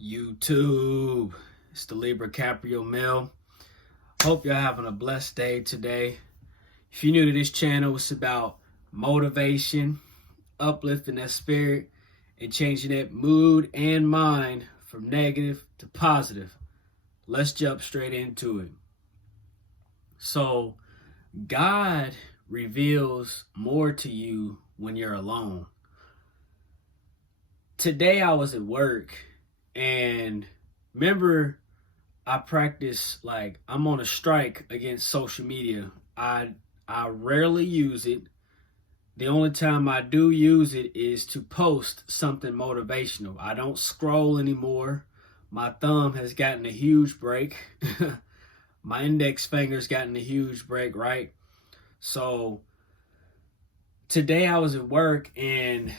YouTube. It's the Libra Caprio Mel. Hope y'all having a blessed day today. If you're new to this channel, it's about motivation, uplifting that spirit, and changing that mood and mind from negative to positive. Let's jump straight into it. So, God reveals more to you when you're alone. Today I was at work, and remember, I practice, like, I'm on a strike against social media. I rarely use it. The only time I do use it is to post something motivational. I don't scroll anymore. My thumb has gotten a huge break. My index finger's gotten a huge break, right? So today I was at work and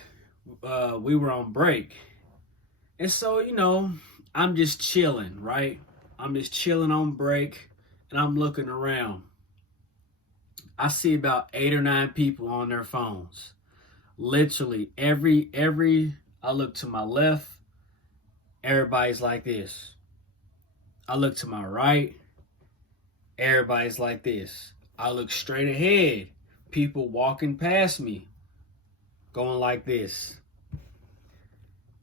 we were on break. And so, I'm just chilling, right? I'm just chilling on break and I'm looking around. I see about 8 or 9 people on their phones. Literally I look to my left, everybody's like this. I look to my right, everybody's like this. I look straight ahead, people walking past me, going like this.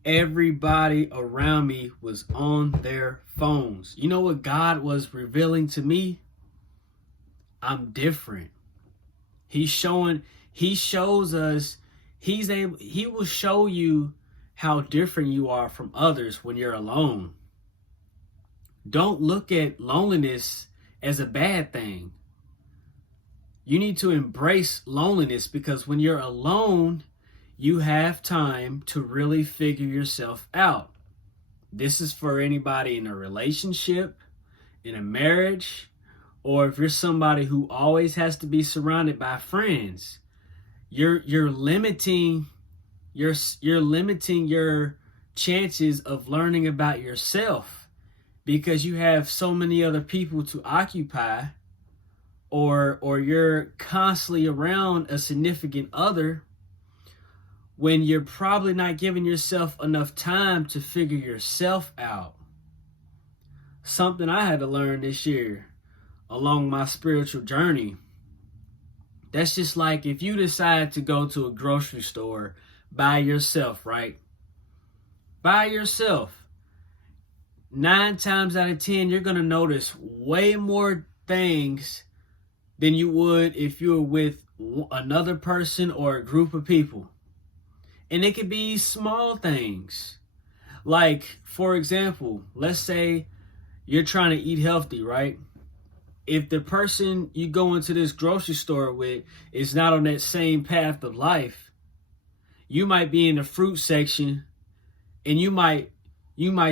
Everybody around me was on their phones. You know what God was revealing to me? I'm different. He shows us, he will show you how different you are from others when you're alone. Don't look at loneliness as a bad thing. You need to embrace loneliness, because when you're alone, you have time to really figure yourself out. This is for anybody in a relationship, in a marriage, or if you're somebody who always has to be surrounded by friends. You're limiting your chances of learning about yourself, because you have so many other people to occupy, or you're constantly around a significant other when you're probably not giving yourself enough time to figure yourself out. Something I had to learn this year along my spiritual journey. That's just like if you decide to go to a grocery store by yourself, right? By yourself. 9 times out of 10, you're going to notice way more things than you would if you were with another person or a group of people. And it could be small things. Like, for example, let's say you're trying to eat healthy, right? If the person you go into this grocery store with is not on that same path of life, you might be in the fruit section and you might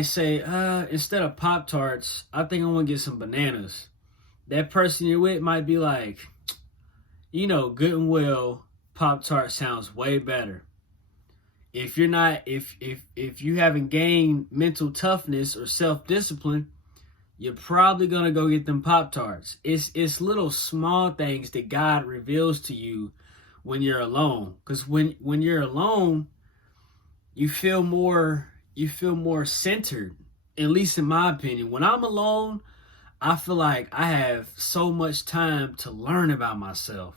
say, instead of Pop-Tarts, I think I want to get some bananas. That person you're with might be like, good and well, Pop-Tart sounds way better. If you're not, if you haven't gained mental toughness or self-discipline, you're probably gonna go get them Pop-Tarts. It's little small things that God reveals to you when you're alone. Because when you're alone, you feel more centered. At least in my opinion. When I'm alone, I feel like I have so much time to learn about myself.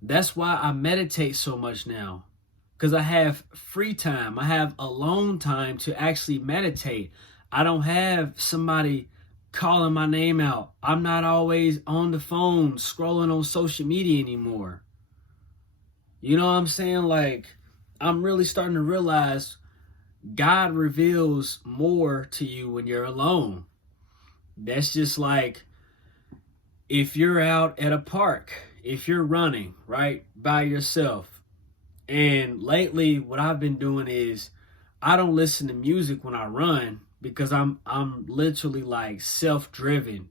That's why I meditate so much now. Because I have free time. I have alone time to actually meditate. I don't have somebody calling my name out. I'm not always on the phone scrolling on social media anymore. You know what I'm saying? Like, I'm really starting to realize God reveals more to you when you're alone. That's just like if you're out at a park, if you're running, right, by yourself. And lately, what I've been doing is I don't listen to music when I run, because I'm literally like self-driven.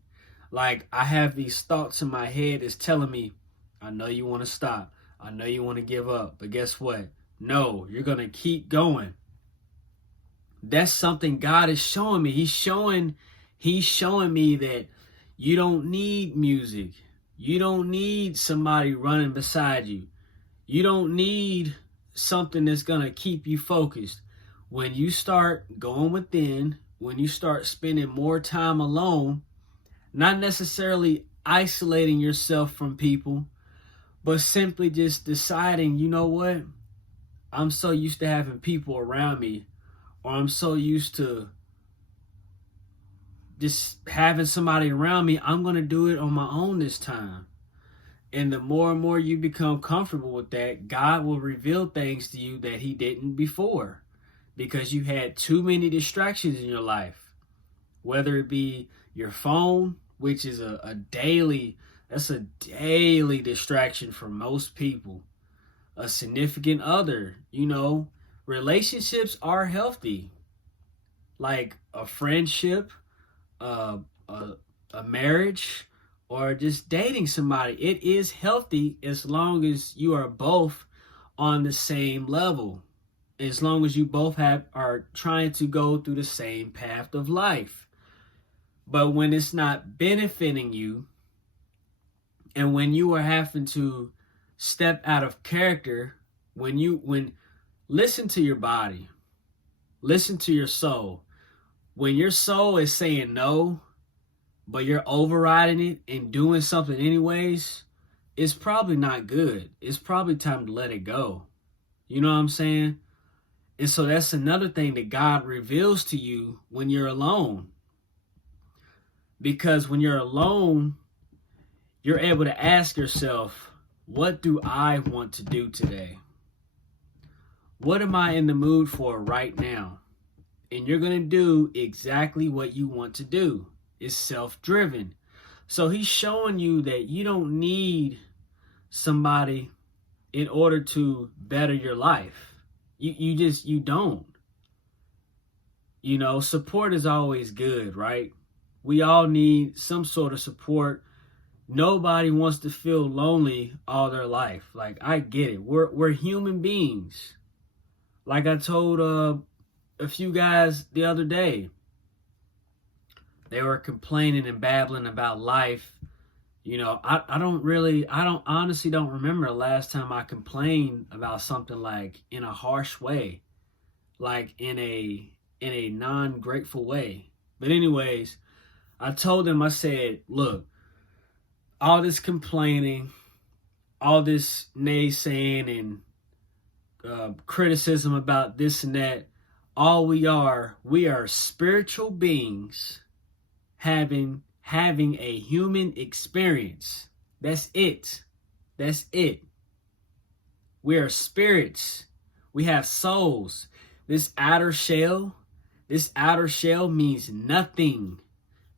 Like, I have these thoughts in my head that's telling me, I know you want to stop. I know you want to give up. But guess what? No, you're going to keep going. That's something God is showing me. He's showing me that you don't need music. You don't need somebody running beside you. You don't need something that's going to keep you focused. When you start going within, when you start spending more time alone, not necessarily isolating yourself from people, but simply just deciding, you know what? I'm so used to having people around me, or I'm so used to just having somebody around me. I'm going to do it on my own this time. And the more and more you become comfortable with that, God will reveal things to you that he didn't before, because you had too many distractions in your life, whether it be your phone, which is a daily distraction for most people, a significant other, relationships are healthy, like a friendship, a marriage, or just dating somebody. It is healthy as long as you are both on the same level, as long as you both are trying to go through the same path of life. But when it's not benefiting you, and when you are having to step out of character, when listen to your body, listen to your soul. When your soul is saying no, but you're overriding it and doing something anyways, it's probably not good. It's probably time to let it go. You know what I'm saying? And so that's another thing that God reveals to you when you're alone. Because when you're alone, you're able to ask yourself, what do I want to do today? What am I in the mood for right now? And you're going to do exactly what you want to do. It's self-driven. So he's showing you that you don't need somebody in order to better your life. You don't. Support is always good, right? We all need some sort of support. Nobody wants to feel lonely all their life. Like, I get it. We're human beings. Like I told a few guys the other day, they were complaining and babbling about life. I honestly don't remember the last time I complained about something like in a harsh way, like in a non-grateful way. But anyways, I told them, I said, look, all this complaining, all this naysaying and criticism about this and that, we are spiritual beings having a human experience. That's it. We are spirits. We have souls. This outer shell means nothing.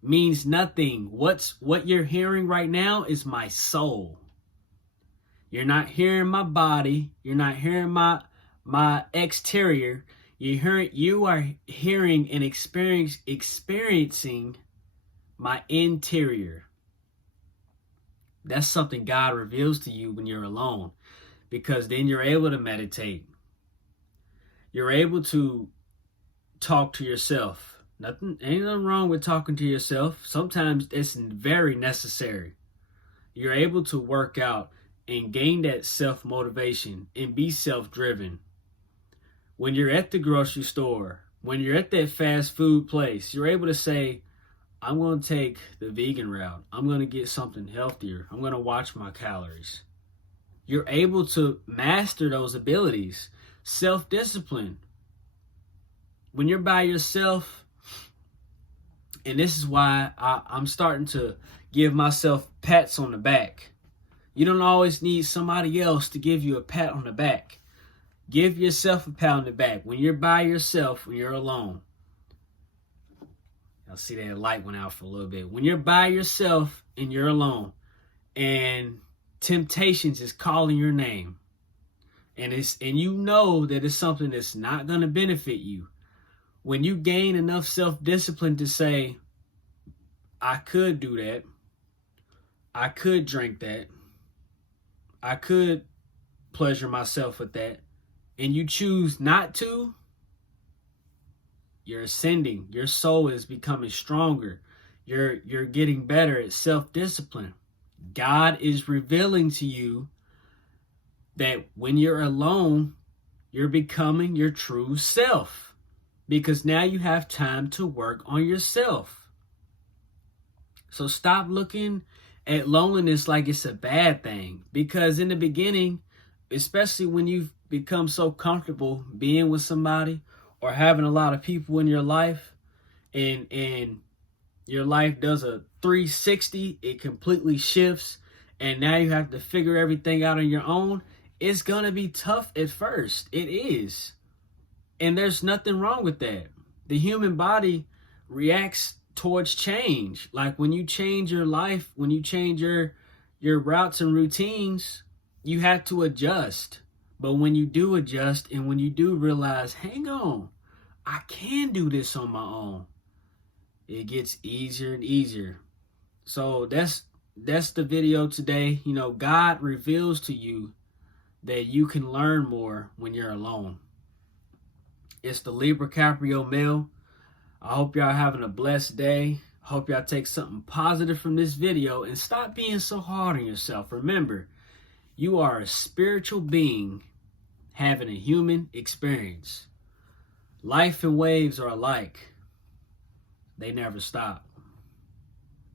What you're hearing right now is my soul. You're not hearing my body. You're not hearing my exterior. You are hearing and experiencing my interior. That's something God reveals to you when you're alone, because then you're able to meditate. You're able to talk to yourself. Ain't nothing wrong with talking to yourself. Sometimes it's very necessary. You're able to work out and gain that self-motivation and be self-driven. When you're at the grocery store, when you're at that fast food place, you're able to say, I'm going to take the vegan route. I'm going to get something healthier. I'm going to watch my calories. You're able to master those abilities. Self-discipline. When you're by yourself, and this is why I'm starting to give myself pats on the back. You don't always need somebody else to give you a pat on the back. Give yourself a pat on the back. When you're by yourself, when you're alone. I'll see that light went out for a little bit. When you're by yourself and you're alone, and temptations is calling your name, and you know that it's something that's not going to benefit you. When you gain enough self-discipline to say, I could do that, I could drink that, I could pleasure myself with that, and you choose not to, you're ascending. Your soul is becoming stronger. You're getting better at self-discipline. God is revealing to you that when you're alone, you're becoming your true self. because now you have time to work on yourself. So stop looking at loneliness like it's a bad thing, because in the beginning, especially when you've become so comfortable being with somebody or having a lot of people in your life, and your life does a 360, it completely shifts, and now you have to figure everything out on your own. It's gonna be tough at first. It is. And there's nothing wrong with that. The human body reacts towards change. Like when you change your life, when you change your routes and routines, you have to adjust. But when you do adjust and when you do realize, hang on, I can do this on my own, it gets easier and easier. So that's the video today. You know, God reveals to you that you can learn more when you're alone. It's the Libra Caprio Male. I hope y'all having a blessed day. I hope y'all take something positive from this video and stop being so hard on yourself. Remember, you are a spiritual being having a human experience. Life and waves are alike. They never stop.